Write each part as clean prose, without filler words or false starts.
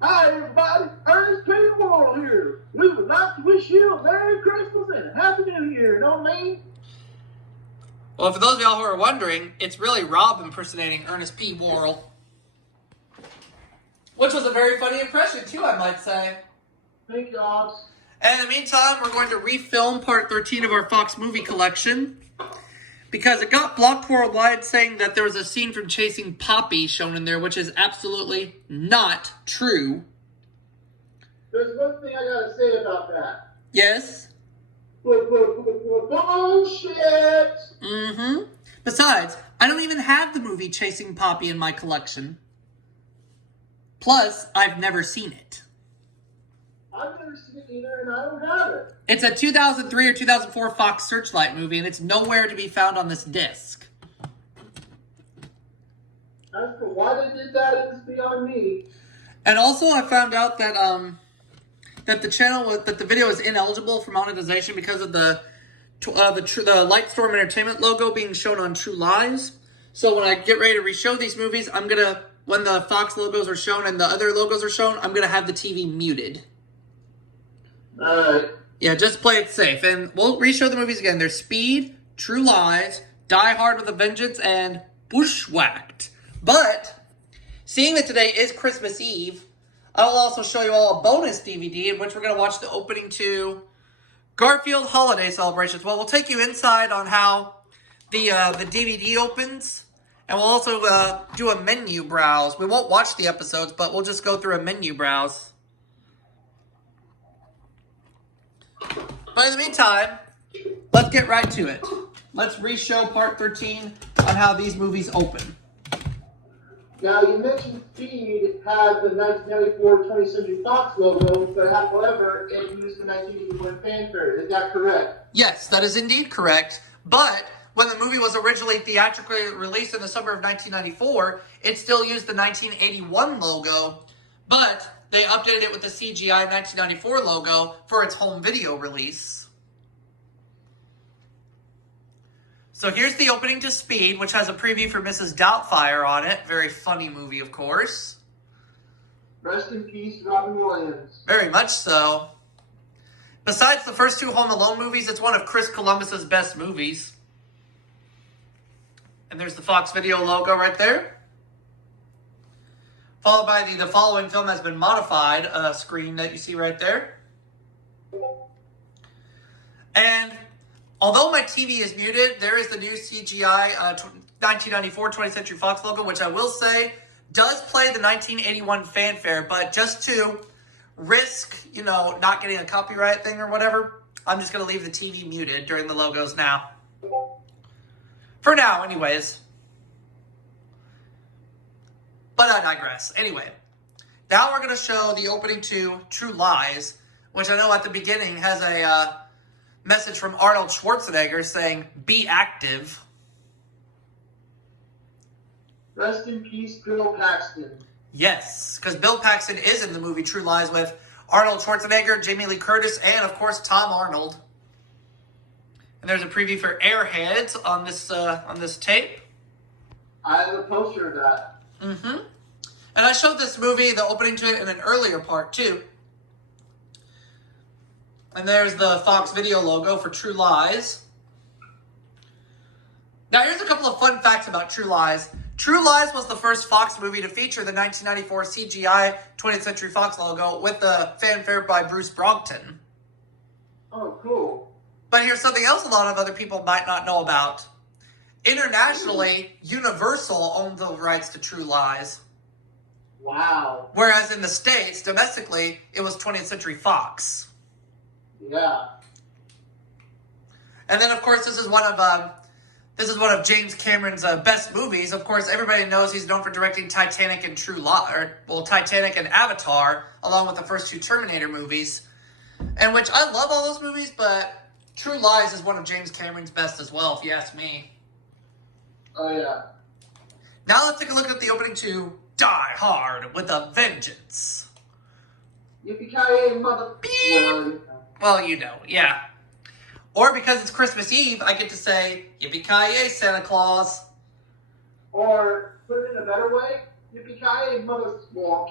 Hi, everybody. Ernest P. World here. We would like to wish you a Merry Christmas and a Happy New Year, know what I mean? Well, for those of y'all who are wondering, it's really Rob impersonating Ernest P. Worrell. Which was a very funny impression, too, I might say. Thank you, Oz. And in the meantime, we're going to refilm part 13 of our Fox movie collection. Because it got blocked worldwide saying that there was a scene from Chasing Poppy shown in there, which is absolutely not true. There's one thing I gotta say about that. Yes? Bullshit! Mm-hmm. Besides, I don't even have the movie Chasing Poppy in my collection. Plus, I've never seen it. I've never seen it either, and I don't have it. It's a 2003 or 2004 Fox Searchlight movie, and it's nowhere to be found on this disc. As for why they did that, it's beyond me. And also, I found out that that the video is ineligible for monetization because of the Lightstorm Entertainment logo being shown on True Lies. So when I get ready to re-show these movies, when the Fox logos are shown and the other logos are shown, I'm gonna have the TV muted. Alright. Yeah, just play it safe. And we'll re-show the movies again. There's Speed, True Lies, Die Hard with a Vengeance, and Bushwhacked. But, seeing that today is Christmas Eve, I will also show you all a bonus DVD in which we're going to watch the opening to Garfield Holiday Celebrations. Well, we'll take you inside on how the DVD opens, and we'll also do a menu browse. We won't watch the episodes, but we'll just go through a menu browse. But in the meantime, let's get right to it. Let's re-show part 13 on how these movies open. Now, you mentioned Speed had the 1994 20th Century Fox logo, but however, it used the 1981 fanfare. Is that correct? Yes, that is indeed correct. But when the movie was originally theatrically released in the summer of 1994, it still used the 1981 logo, but they updated it with the CGI 1994 logo for its home video release. So here's the opening to Speed, which has a preview for Mrs. Doubtfire on it. Very funny movie, of course. Rest in peace, Robin Williams. Very much so. Besides the first two Home Alone movies, it's one of Chris Columbus's best movies. And there's the Fox Video logo right there. Followed by the following film has been modified screen that you see right there. And although my TV is muted, there is the new CGI 1994 20th Century Fox logo, which I will say does play the 1981 fanfare, but just to risk, not getting a copyright thing or whatever, I'm just going to leave the TV muted during the logos now. For now, anyways. But I digress. Anyway, now we're going to show the opening to True Lies, which I know at the beginning has a message from Arnold Schwarzenegger saying, "Be active." Rest in peace, Bill Paxton. Yes, because Bill Paxton is in the movie True Lies with Arnold Schwarzenegger, Jamie Lee Curtis, and of course Tom Arnold. And there's a preview for Airheads on this tape. I have a poster of that. Mm-hmm. And I showed this movie, the opening to it, in an earlier part, too. And there's the Fox Video logo for True Lies. Now, here's a couple of fun facts about True Lies. True Lies was the first Fox movie to feature the 1994 CGI 20th Century Fox logo with the fanfare by Bruce Brogton. Oh, cool. But here's something else a lot of other people might not know about. Internationally, Universal owned the rights to True Lies. Wow. Whereas in the States, domestically, it was 20th Century Fox. Yeah. And then, of course, this is one of James Cameron's best movies. Of course, everybody knows he's known for directing Titanic and Titanic and Avatar, along with the first two Terminator movies. And which I love all those movies, but True Lies is one of James Cameron's best as well, if you ask me. Oh, yeah. Now let's take a look at the opening to Die Hard with a Vengeance. Yippee-ki-yay, mother... Beep. Well, yeah. Or because it's Christmas Eve, I get to say, Yippee-ki-yay, Santa Claus. Or, put it in a better way, Yippee-ki-yay, mother swamp.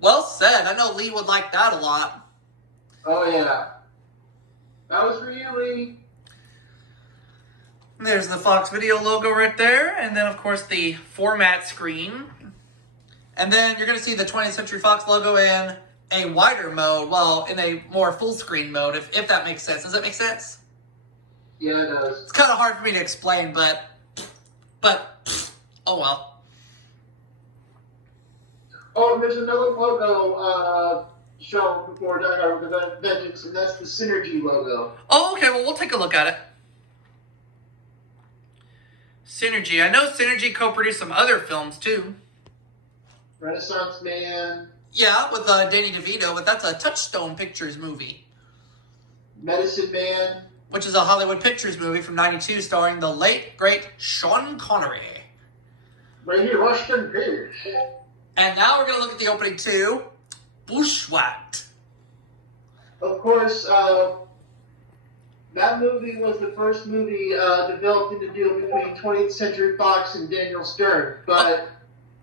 Well said. I know Lee would like that a lot. Oh, yeah. That was for you, Lee. There's the Fox Video logo right there. And then, of course, the format screen. And then you're going to see the 20th Century Fox logo in a wider mode. Well, in a more full screen mode, if that makes sense. Does that make sense? Yeah, it does. It's kind of hard for me to explain, but oh well. Oh, and there's another logo shown before Die Hard with a Vengeance, and that's the Synergy logo. Oh, okay. Well, we'll take a look at it. Synergy. I know Synergy co-produced some other films, too. Renaissance Man. Yeah, with Danny DeVito, but that's a Touchstone Pictures movie. Medicine Man. Which is a Hollywood Pictures movie from '92 starring the late, great Sean Connery. Right here, Washington Page. And now we're going to look at the opening to Bushwhacked. Of course, that movie was the first movie developed in the deal between 20th Century Fox and Daniel Stern, but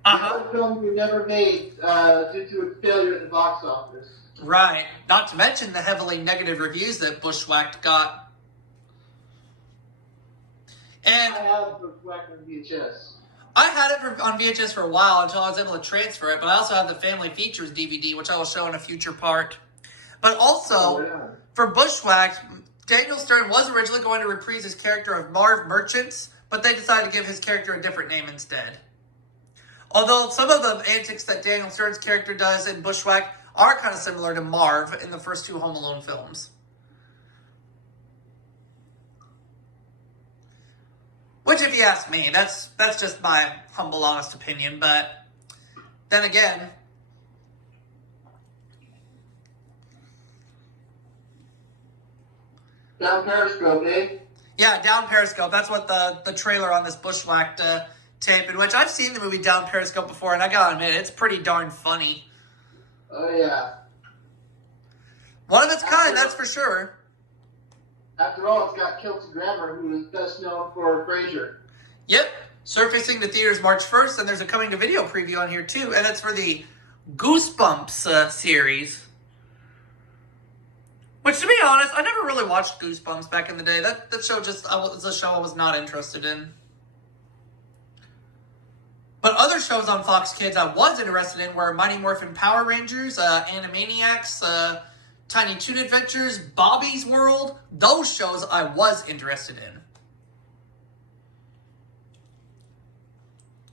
the film was never made due to its failure at the box office. Right. Not to mention the heavily negative reviews that Bushwhacked got. And I have Bushwhacked on VHS. I had it on VHS for a while until I was able to transfer it, but I also have the Family Features DVD, which I will show in a future part. But also, for Bushwhacked, Daniel Stern was originally going to reprise his character of Marv Merchants, but they decided to give his character a different name instead. Although some of the antics that Daniel Stern's character does in Bushwhacked are kind of similar to Marv in the first two Home Alone films. Which, if you ask me, that's just my humble, honest opinion. But then again, Down Periscope, eh? yeah, Down Periscope. That's what the trailer on this Bushwhacked tape, in which I've seen the movie Down Periscope before, and I gotta admit, it's pretty darn funny. Oh, yeah. One of its kind, that's for sure. After all, it's got Kelsey Grammer, who is best known for Frasier. Yep. Surfacing to theaters March 1st, and there's a coming-to-video preview on here, too, and it's for the Goosebumps series. Which, to be honest, I never really watched Goosebumps back in the day. That show was a show I was not interested in. But other shows on Fox Kids I was interested in were Mighty Morphin Power Rangers, Animaniacs, Tiny Toon Adventures, Bobby's World. Those shows I was interested in.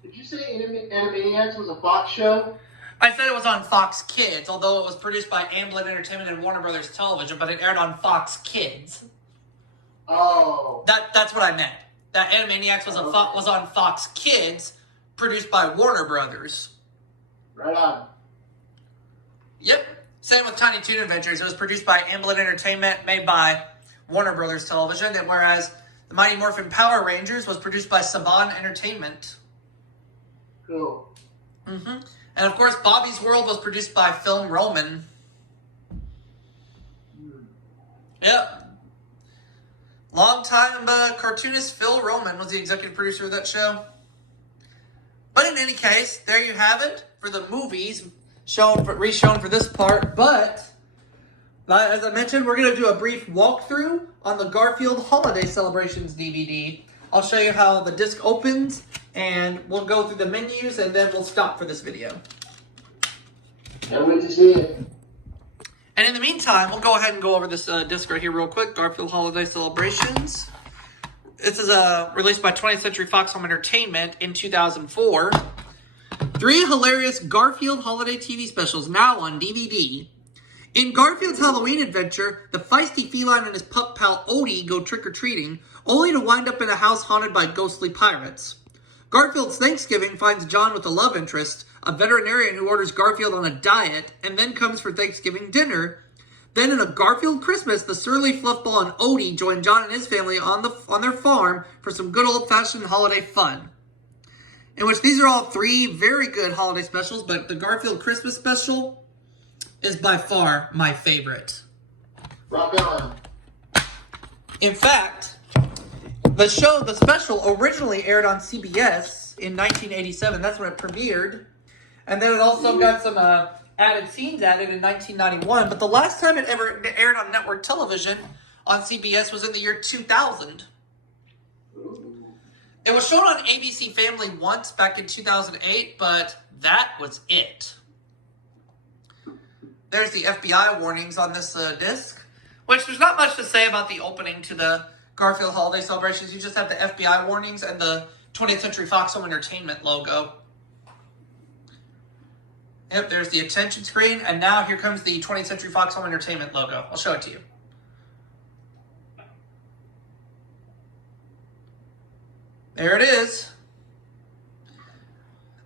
Did you say Animaniacs was a Fox show? I said it was on Fox Kids, although it was produced by Amblin Entertainment and Warner Brothers Television, but it aired on Fox Kids. Oh. That's what I meant. That Animaniacs was on Fox Kids, produced by Warner Brothers. Right on. Yep. Same with Tiny Toon Adventures. It was produced by Amblin Entertainment, made by Warner Brothers Television, and whereas the Mighty Morphin Power Rangers was produced by Saban Entertainment. Cool. Mm-hmm. And of course, Bobby's World was produced by Film Roman. Yep. Longtime cartoonist Phil Roman was the executive producer of that show. But in any case, there you have it for the movies reshown for this part. But as I mentioned, we're going to do a brief walkthrough on the Garfield Holiday Celebrations DVD. I'll show you how the disc opens, and we'll go through the menus, and then we'll stop for this video. Can't wait to see it. And in the meantime, we'll go ahead and go over this disc right here real quick. Garfield Holiday Celebrations. This is released by 20th Century Fox Home Entertainment in 2004. 3 hilarious Garfield holiday TV specials now on DVD. In Garfield's Halloween adventure, the feisty feline and his pup pal Odie go trick-or-treating, only to wind up in a house haunted by ghostly pirates. Garfield's Thanksgiving finds John with a love interest, a veterinarian who orders Garfield on a diet, and then comes for Thanksgiving dinner. Then in a Garfield Christmas, the surly fluffball and Odie join John and his family on their farm for some good old-fashioned holiday fun. In which these are all 3 very good holiday specials, but the Garfield Christmas special is by far my favorite. Rock on. In fact, the special originally aired on CBS in 1987. That's when it premiered. And then it also got some added scenes added in 1991. But the last time it ever aired on network television on CBS was in the year 2000. It was shown on ABC Family once back in 2008, but that was it. There's the FBI warnings on this disc, which there's not much to say about the opening to the Garfield holiday celebrations. You just have the FBI warnings and the 20th Century Fox Home Entertainment logo. Yep, there's the attention screen, and now here comes the 20th Century Fox Home Entertainment logo. I'll show it to you. There it is.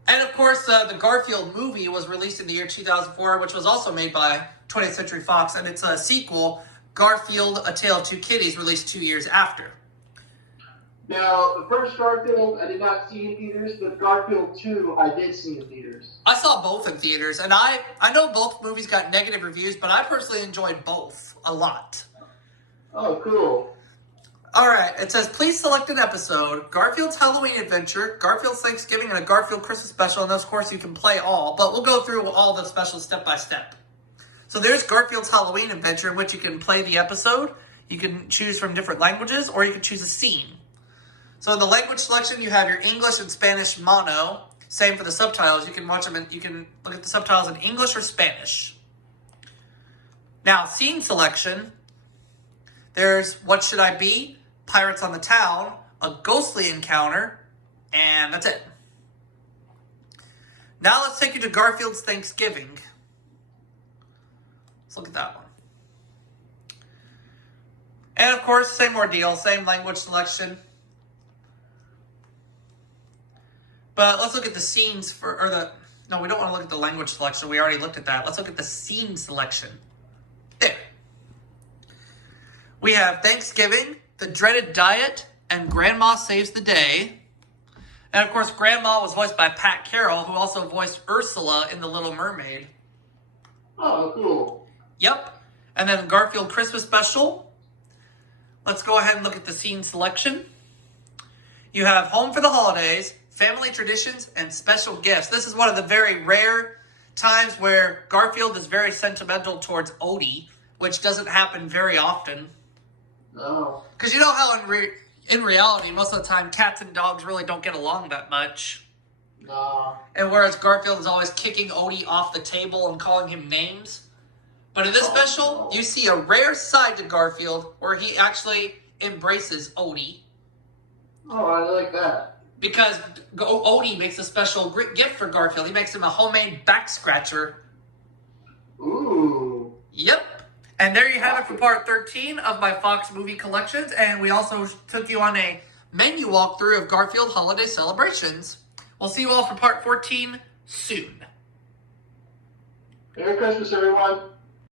And of course, the Garfield movie was released in the year 2004, which was also made by 20th Century Fox, and it's a sequel, Garfield, A Tale of Two Kitties, released 2 years after. Now, the first Garfield I did not see in theaters, but Garfield 2 I did see in theaters. I saw both in theaters, and I know both movies got negative reviews, but I personally enjoyed both a lot. Oh, cool. Alright, it says, please select an episode, Garfield's Halloween Adventure, Garfield's Thanksgiving, and a Garfield Christmas Special, and of course you can play all, but we'll go through all the specials step by step. So there's Garfield's Halloween Adventure, in which you can play the episode, you can choose from different languages, or you can choose a scene. So in the language selection, you have your English and Spanish mono, same for the subtitles, you can watch them, you can look at the subtitles in English or Spanish. Now, scene selection, there's What Should I Be? Pirates on the Town, a ghostly encounter, and that's it. Now let's take you to Garfield's Thanksgiving. Let's look at that one. And of course, same ordeal, same language selection. But let's look at the scenes no, we don't want to look at the language selection. We already looked at that. Let's look at the scene selection. There. We have Thanksgiving, The Dreaded Diet, and Grandma Saves the Day. And of course, Grandma was voiced by Pat Carroll, who also voiced Ursula in The Little Mermaid. Oh, cool. Yep. And then Garfield Christmas Special. Let's go ahead and look at the scene selection. You have Home for the Holidays, Family Traditions, and Special Gifts. This is one of the very rare times where Garfield is very sentimental towards Odie, which doesn't happen very often. No. Because you know how in reality, most of the time, cats and dogs really don't get along that much. No. And whereas Garfield is always kicking Odie off the table and calling him names. But in this special, you see a rare side to Garfield where he actually embraces Odie. Oh, I like that. Because Odie makes a special gift for Garfield. He makes him a homemade back scratcher. Ooh. Yep. And there you have it for part 13 of my Fox movie collections. And we also took you on a menu walkthrough of Garfield holiday celebrations. We'll see you all for part 14 soon. Merry Christmas, everyone.